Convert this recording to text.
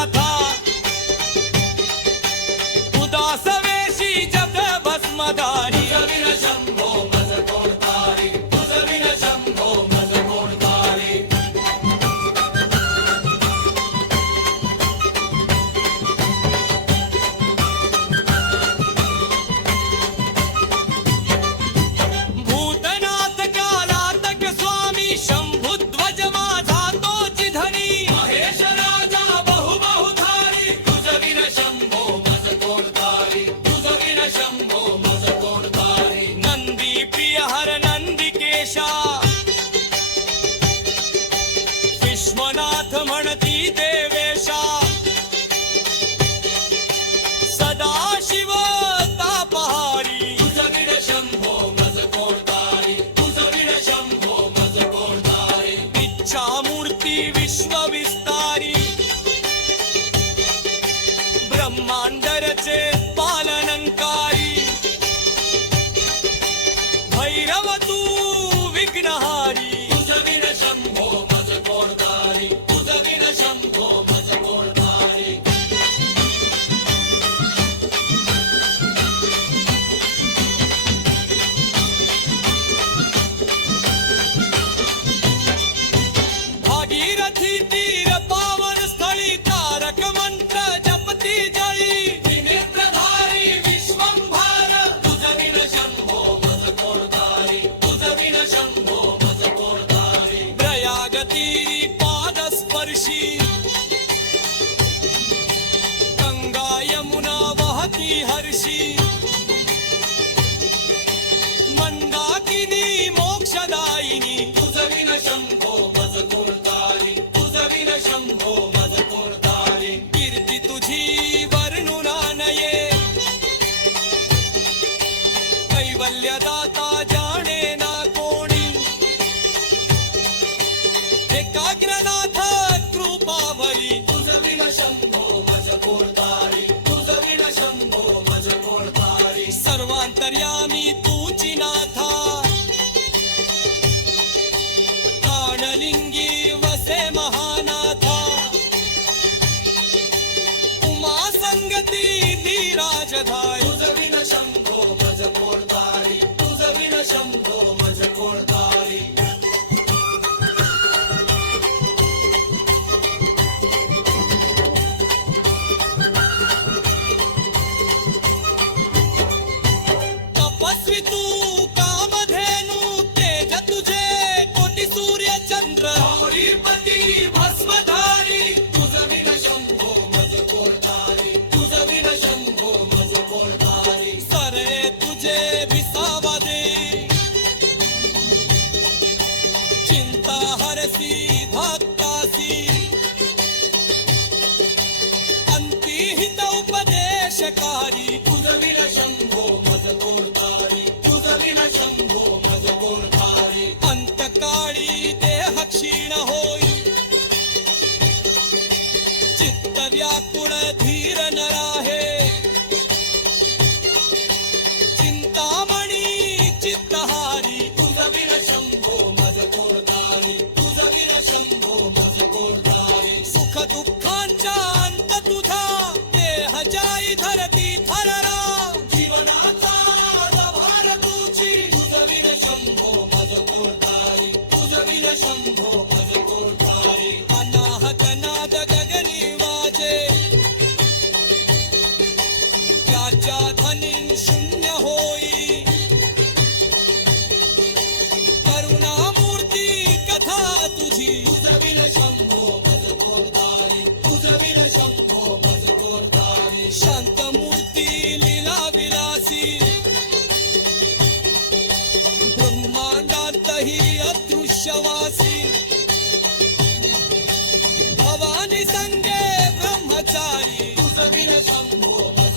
नाथा उदास वेशी जग भस्मधारी तुझविन शंभो मज कोणतारी तुझविन शंभो मज कोणतारी भूतनाथ कालातक स्वामी शंभुध्वज माझा तोची धनी महेश राजा बहु बहुधारी तुझविन शंभो मज कोणतारी तुझविन शंभो मज कोणतारी नंदी प्रिय हर नंदिकेशा विश्वनाथ म्हणती देवेशा सदा शिव तापहारी तुझविन शंभो मज कोणतारी तुझविन शंभो मज कोणतारी इच्छा मूर्ती विश्व विस्तारी ब्रह्मांडरचे पालनंकारी भैरव तू विघ्नहारी तुझविन शंभो मज कोणतारी तुझविन शंभो मज कोणतारी भागीरथी तीर पावन स्थळी तारक मंत्र जपती जळी त्रिनेत्रधारी विश्वंभर तुझविन शंभो मज कोणतारी तुझविन शंभो मज कोणतारी प्रयाग तीरी पादस्पर्शी गंगा यमुना वहती हर्षी मंदाकिनी मोक्षदायिनी तुझविन शंभो मज कोणतारी तुझविन शंभो मज कोणतारी कीर्ती तुझी वर्णुना नये कैवल्यदाता जाणे ना कोणी एकाग्रनाथ कृपाभरी तुझविन शंभो मज कोणतारी तुझविन शंभो मज कोणतारी सर्वांतर्यामी तूची नाथा काणलिंगी वसे महानाथा उमा संगती धीराजधाय तुझविन शंभो मज कोणतारी तुझविन शंभो मज कोणतारी तपस्वी तू कामधेनु तेज तुझे कोटी सूर्य चंद्र गौरीपती भस्मधारी तुझविन शंभो मज कोणतारी तुझविन शंभो मज कोणतारी सरे तुझे विसावा दे चिंता हरसी भक्तासी अंतिहित उपदेशकारी तुझविन शंभो मज कोणतारी तुझविन शंभो मज कोणतारी अंतकाळी देह क्षीण होई चित्त व्याकुळ धीर न राहे चिंतामणी चित्तहारी तुझविन शंभो मज कोणतारी तुझविन शंभो मज कोणतारी सुख दुःखांचा अंत तुझा देह जाई धरती थररा जीवनाचा आधार तुझी तुझविन शंभो मज कोणतारी तुझविन शंभो मज कोणतारी अनाहत नाद गगनी वाजे त्याच्या ध्वनीं शून्य होई करुणामूर्ती कथा तुझी तुझविन शंभो मज कोणतारी तुझविन शंभो मज कोणतारी शांतमूर्ती लीला विलासी ब्रह्मांडातही अदृश्यवासी भवानी संगे ब्रह्मचारी तुझविन शंभो मज